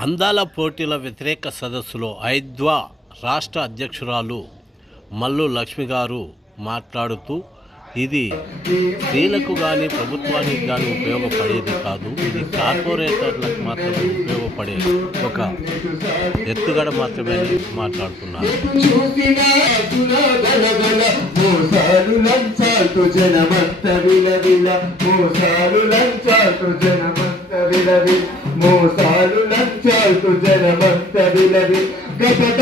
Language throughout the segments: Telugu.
అందాల పోటీల వ్యతిరేక సదస్సులో ఐద్వా రాష్ట్ర అధ్యక్షురాలు మల్లు లక్ష్మి గారు మాట్లాడుతూ ఇది స్త్రీలకు కానీ ప్రభుత్వానికి కానీ ఉపయోగపడేది కాదు. ఇది కార్పొరేటర్లకు మాత్రమే ఉపయోగపడే ఒక ఎత్తుగడ మాత్రమే అని మాట్లాడుతున్నారు. మోసాలు విలవి మోసాలు లంచాలు జనమంత విలవి. గపట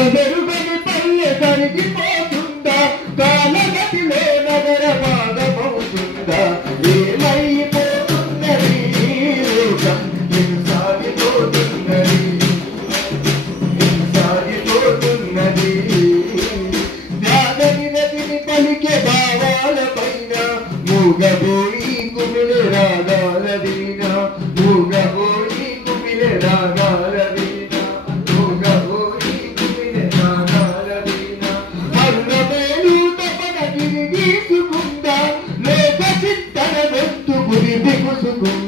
మూగబోయి కుమిలే రాగాల వీణ మూగబోయి కుమిలే రాగాల వీణ మూగబోయి కుమిలే రాగాల వీణ మరుణమేలు తపన గిరి గీసుకుందా లోక చింతన వెంతుకుని బిగుసుకుందా ఏమైపోతున్నది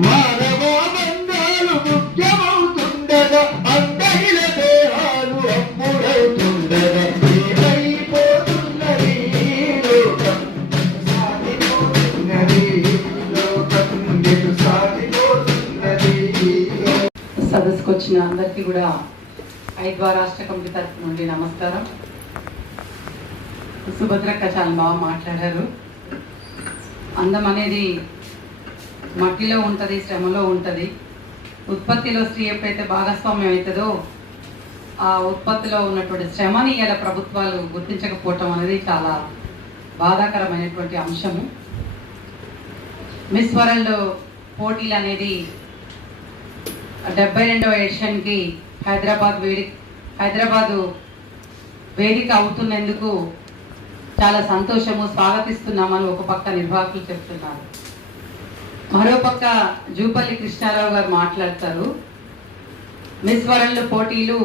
బంధాలు ముఖ్యమవుతుండగా అందరిల దేహాలు అమ్ముడవుతుండగా ఏమైపోతున్నది లోకం? సాగిపోతున్నది లోకం. సాగిపోతున్నది సదస్సుకు వచ్చిన అందరికీ కూడా ఐద్వా రాష్ట్ర కమిటీ తరఫు నుండి నమస్కారం. సుభద్రక్క చాలా బాగా మాట్లాడారు. అందం అనేది మట్టిలో ఉంటుంది శ్రమలో ఉంటుంది. ఉత్పత్తిలో స్త్రీ ఎప్పుడైతే భాగస్వామ్యం అవుతుందో ఆ ఉత్పత్తిలో ఉన్నటువంటి శ్రమని ఇలా ప్రభుత్వాలు గుర్తించకపోవటం అనేది చాలా బాధాకరమైనటువంటి అంశము. మిస్ వరల్డ్ పోటీలు అనేది డెబ్బై రెండవ ఎడిషన్కి హైదరాబాద్ వేడి హైదరాబాదు వేదిక అవుతున్నందుకు చాలా సంతోషము స్వాగతిస్తున్నామని ఒక పక్క నిర్వాహకులు చెప్తున్నారు. మరోపక్క జూపల్లి కృష్ణారావు గారు మాట్లాడతారు. మిస్ వరల్డ్ పోటీలు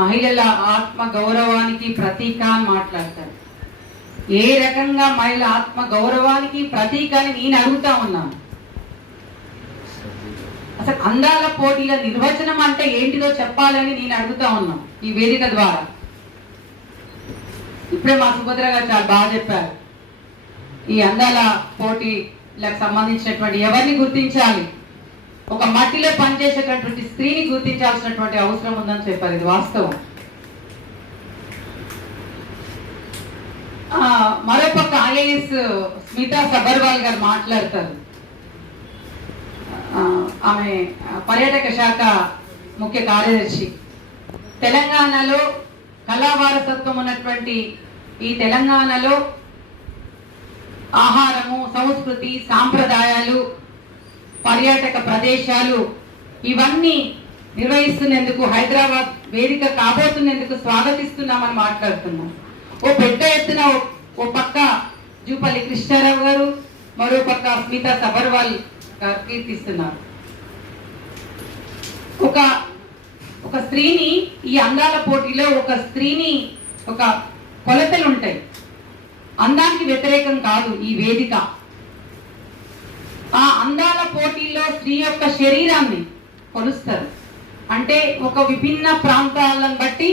మహిళల ఆత్మ గౌరవానికి ప్రతీక అని మాట్లాడతారు. ఏ రకంగా మహిళ ఆత్మ గౌరవానికి ప్రతీక అని నేను అడుగుతా ఉన్నాను. అసలు అందాల పోటీల నిర్వచనం అంటే ఏంటిదో చెప్పాలని నేను అడుగుతా ఉన్నాను ఈ వేదిక ద్వారా. ఇప్పుడే మా సుభద్ర గారు చాలా బాగా చెప్పారు. ఈ అందాల పోటీ వీళ్ళకి సంబంధించినటువంటి ఎవరిని గుర్తించాలి? ఒక మట్టిలో పనిచేసేటటువంటి స్త్రీని గుర్తించాల్సినటువంటి అవసరం ఉందని చెప్పారు. ఇది వాస్తవం. మరొక మరోపక్క ఐఏఎస్ స్మితా సబర్వాల్ గారు మాట్లాడతారు. ఆమె పర్యాటక శాఖ ముఖ్య కార్యదర్శి. తెలంగాణలో కళా వారసత్వం ఉన్నటువంటి ఈ తెలంగాణలో ఆహారము సంస్కృతి సాంప్రదాయాలు పర్యాటక ప్రదేశాలు ఇవన్నీ నిర్వహిస్తున్నందుకు హైదరాబాద్ వేదిక కాబోతున్నందుకు స్వాగతిస్తున్నామని మాట్లాడుతున్నాం. ఓ పెద్ద ఎత్తున ఓ- పక్క జూపల్లి కృష్ణారావు గారు మరో పక్క స్మిత సబర్వాల్ గారు కీర్తిస్తున్నారు. ఒక ఒక స్త్రీని ఈ అందాల పోటీలో ఒక స్త్రీని ఒక కొలతలు ఉంటాయి అందానికి వ్యతిరేకం కాదు ఈ వేదిక. ఆ అందాల పోటీల్లో స్త్రీ యొక్క శరీరాన్ని కొలుస్తారు. అంటే ఒక విభిన్న ప్రాంతాలను బట్టి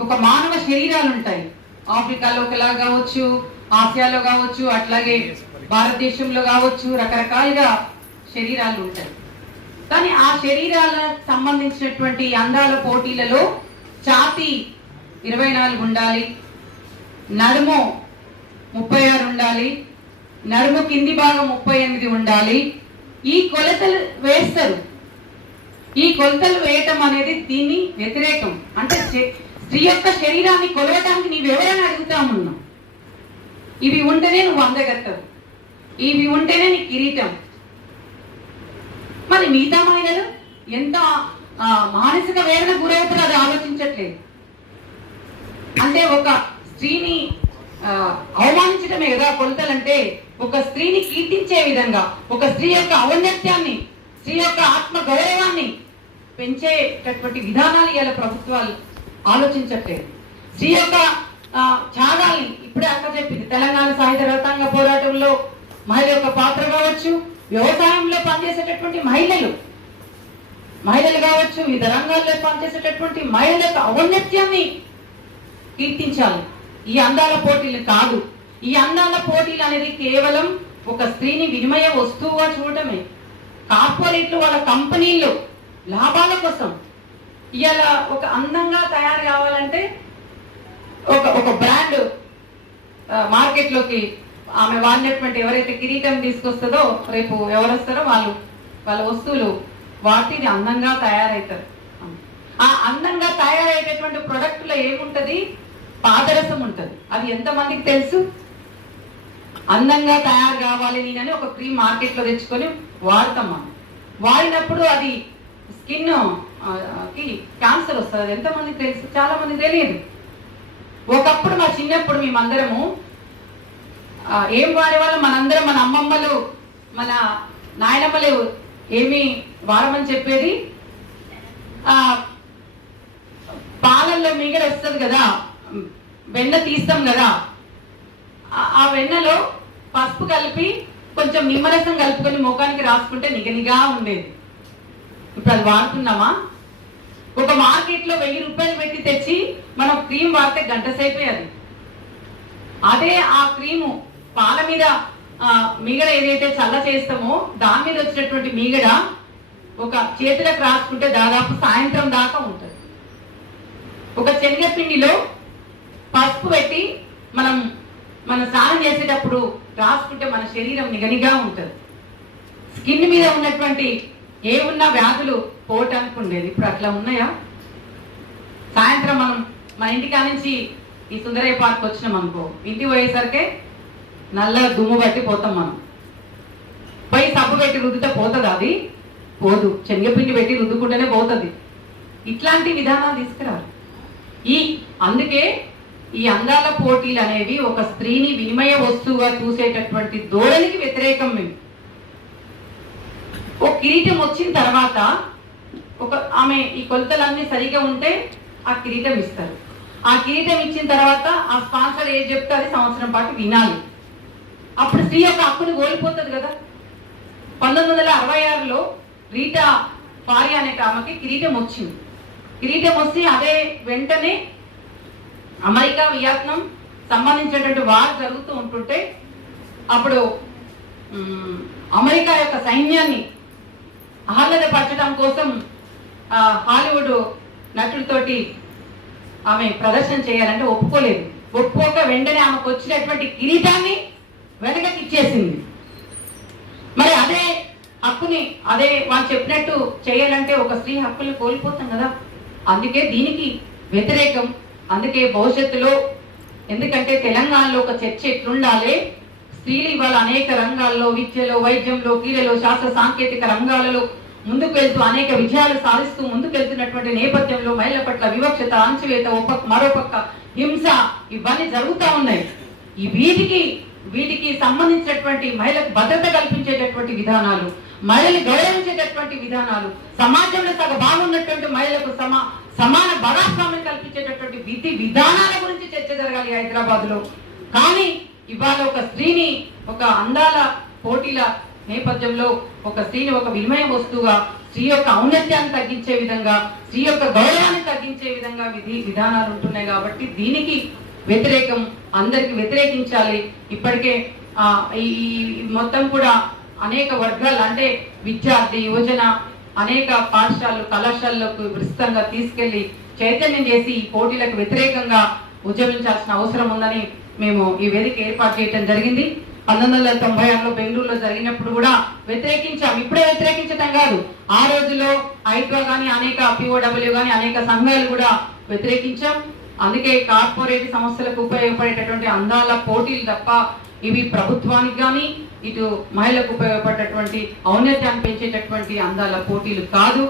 ఒక మానవ శరీరాలు ఉంటాయి ఆఫ్రికాలో ఒకలా కావచ్చు ఆసియాలో కావచ్చు అట్లాగే భారతదేశంలో కావచ్చు రకరకాలుగా శరీరాలు ఉంటాయి కానీ ఆ శరీరాలకు సంబంధించినటువంటి అందాల పోటీలలో ఛాతీ ఇరవై నాలుగు ఉండాలి. నడుము ముప్పై ఆరు ఉండాలి. నడుము కింది భాగం ముప్పై ఎనిమిది ఉండాలి. ఈ కొలతలు వేస్తారు. ఈ కొలతలు వేయటం అనేది దీన్ని వ్యతిరేకం. అంటే స్త్రీ యొక్క శరీరాన్ని కొలవటానికి నీవెవరైనా అడుగుతా ఇవి ఉంటేనే నువ్వు అందగత్తవు. ఇవి ఉంటేనే నీ కిరీటం. మరి మిగతా మహిళలు ఎంత మానసిక వేదన గురవుతారో అది ఆలోచించట్లేదు. అంటే ఒక స్త్రీని అవమానించడమే కదా కొలతలంటే ఒక స్త్రీని కీర్తించే విధంగా ఒక స్త్రీ యొక్క ఔన్నత్యాన్ని స్త్రీ యొక్క ఆత్మ గౌరవాన్ని పెంచేటటువంటి విధానాలు ఇవాళ ప్రభుత్వాలు ఆలోచించట్లేదు. స్త్రీ యొక్క త్యాగాల్ని ఇప్పుడే అక్క చెప్పింది. తెలంగాణ సాయుధ రతాంగ పోరాటంలో మహిళ యొక్క పాత్ర కావచ్చు వ్యవసాయంలో పనిచేసేటటువంటి మహిళలు మహిళలు కావచ్చు వివిధ రంగాల్లో పనిచేసేటటువంటి మహిళ యొక్క ఔన్నత్యాన్ని కీర్తించాలి. ఈ అందాల పోటీలు కాదు. ఈ అందాల పోటీలు అనేది కేవలం ఒక స్త్రీని వినిమయ వస్తువుగా చూడటమే. కార్పొరేట్లు వాళ్ళ కంపెనీలు లాభాల కోసం ఇవాళ ఒక అందంగా తయారు కావాలంటే ఒక ఒక బ్రాండ్ మార్కెట్లోకి ఆమె వాడినటువంటి ఎవరైతే కిరీటం తీసుకొస్తుందో రేపు ఎవరు వస్తారో వాళ్ళు వాళ్ళ వస్తువులు వాటిని అందంగా తయారవుతారు ఆ అందంగా తయారయ్యేటటువంటి ప్రొడక్ట్లో ఏముంటది? పాదరసం ఉంటుంది. అది ఎంతమందికి తెలుసు? అందంగా తయారు కావాలి నేనని ఒక క్రీమ్ మార్కెట్లో తెచ్చుకొని వాడతాం మనం. వాడినప్పుడు అది స్కిన్కి క్యాన్సర్ వస్తుంది. ఎంతమందికి తెలుసు? చాలా మంది తెలియదు. ఒకప్పుడు మా చిన్నప్పుడు మేమందరము ఏం వాడేవాళ్ళం? మనందరం మన అమ్మమ్మలు మన నాయనమ్మలు ఏమి వాడమని చెప్పేది? పాలల్లో మిగిలి వస్తుంది కదా. వెన్న తీస్తాం కదా. ఆ- వెన్నలో పసుపు కలిపి కొంచెం నిమ్మరసం కలుపుకొని ముఖానికి రాసుకుంటే నిగనిగా ఉండేది. ఇప్పుడు అది వాడుతున్నామా? ఒక మార్కెట్లో వెయ్యి రూపాయలు పెట్టి తెచ్చి మనం క్రీమ్ వాడితే గంట సేపే అది. అదే ఆ క్రీము పాల మీద మీగడ ఏదైతే చల్ల చేస్తామో దాని మీద వచ్చినటువంటి మీగడ ఒక చేతులకు రాసుకుంటే దాదాపు సాయంత్రం దాకా ఉంటుంది. ఒక శనగపిండిలో పసుపు పెట్టి మనం మనం స్నానం చేసేటప్పుడు రాసుకుంటే మన శరీరం నిగనిగా ఉంటుంది. స్కిన్ మీద ఉన్నటువంటి ఏ ఉన్న వ్యాధులు పోవటానికి ఉండేది. ఇప్పుడు అట్లా ఉన్నాయా? సాయంత్రం మనం మన ఇంటికా నుంచి ఈ సుందరయ్య పార్క్ వచ్చినాం అనుకో ఇంటికి పోయేసరికి నల్ల దుమ్ము బట్టి పోతాం మనం. పోయి సబ్బు పెట్టి రుద్దితే పోతుంది అది? పోదు. శనగపిండి పెట్టి రుద్దుకుంటేనే పోతుంది. ఇట్లాంటి విధానాలు తీసుకురారు ఈ అందుకే ఈ అందాల పోటీలు అనేవి ఒక స్త్రీని వినిమయ వస్తువుగా చూసేటటువంటి ధోరణికి వ్యతిరేకం మేము ఒక కిరీటం వచ్చిన తర్వాత ఒక ఆమె ఈ కొలతలన్నీ సరిగా ఉంటే ఆ కిరీటం ఇస్తారు. ఆ కిరీటం ఇచ్చిన తర్వాత ఆ స్పాన్సర్ ఏది చెప్తే అది సంవత్సరం పాటు వినాలి. అప్పుడు స్త్రీ యొక్క హక్కును కోల్పోతుంది కదా. పంతొమ్మిది వందల అరవై ఆరులో రీటా పారి అనే ఆమెకి కిరీటం వచ్చింది. కిరీటం వచ్చి అదే వెంటనే అమెరికా వియత్నం సంబంధించినటువంటి వార్ జరుగుతూ ఉంటుంటే అప్పుడు అమెరికా యొక్క సైన్యాన్ని ఆహ్లాదపరచడం కోసం హాలీవుడ్ నటుడితోటి ఆమె ప్రదర్శన చేయాలంటే ఒప్పుకోలేదు. ఒప్పుకోక వెంటనే ఆమెకు వచ్చినటువంటి కిరీటాన్ని వెనకకి ఇచ్చేసింది మరి అదే హక్కుని అదే వాళ్ళు చెప్పినట్టు చేయాలంటే ఒక స్త్రీ హక్కుల్ని కోల్పోతాం కదా. అందుకే దీనికి వ్యతిరేకం అందుకే భవిష్యత్తులో ఎందుకంటే తెలంగాణలో ఒక చర్చ ఎట్లుండాలి? స్త్రీలు ఇవాళ అనేక రంగాల్లో విద్యలో వైద్యంలో క్రీడలో శాస్త్ర సాంకేతిక రంగాలలో ముందుకు వెళ్తూ అనేక విజయాలు సాధిస్తూ ముందుకు వెళ్తున్నటువంటి నేపథ్యంలో మహిళల పట్ల వివక్షత అంచువేత ఒక మరోపక్క హింస ఇవన్నీ జరుగుతూ ఉన్నాయి. ఈ వీటికి వీటికి సంబంధించినటువంటి మహిళకు భద్రత కల్పించేటటువంటి విధానాలు మహిళలు గౌరవించేటటువంటి విధానాలు సమాజంలో సగ బాగున్నటువంటి మహిళలకు సమా సమాన భాగస్వామ్యం కల్పించేటటువంటి విధి విధానాల గురించి చర్చ జరగాలి హైదరాబాద్లో కానీ ఇవాళ ఒక స్త్రీని ఒక అందాల పోటీల నేపథ్యంలో ఒక స్త్రీని ఒక వినిమయ వస్తువుగా స్త్రీ యొక్క ఔన్నత్యాన్ని తగ్గించే విధంగా స్త్రీ యొక్క గౌరవాన్ని తగ్గించే విధంగా విధి విధానాలు ఉంటున్నాయి కాబట్టి దీనికి వ్యతిరేకం అందరికి వ్యతిరేకించాలి. ఇప్పటికే ఈ ఈ మొత్తం కూడా అనేక వర్గాలు అంటే విద్యార్థి యువజన అనేక పాఠశాలలు కళాశాలలకు విస్తృతంగా తీసుకెళ్ళి చైతన్యం చేసి ఈ పోటీలకు వ్యతిరేకంగా ఉద్యమించాల్సిన అవసరం ఉందని మేము ఈ వేదిక ఏర్పాటు చేయడం జరిగింది. పంతొమ్మిది వందల తొంభై ఆరులో బెంగళూరులో జరిగినప్పుడు కూడా వ్యతిరేకించాం. ఇప్పుడే వ్యతిరేకించటం కాదు. ఆ రోజులో ఐక్యో గాని అనేక పిఓడబ్ల్యూ గాని అనేక సంఘాలు కూడా వ్యతిరేకించాం. అందుకే కార్పొరేట్ సంస్థలకు ఉపయోగపడేటటువంటి అందాల పోటీలు తప్ప ఇవి ప్రభుత్వానికి కానీ ఇటు మహిళలకు ఉపయోగపడేటటువంటి ఔన్నత్యాన్ని పెంచేటటువంటి అందాల పోటీలు కాదు.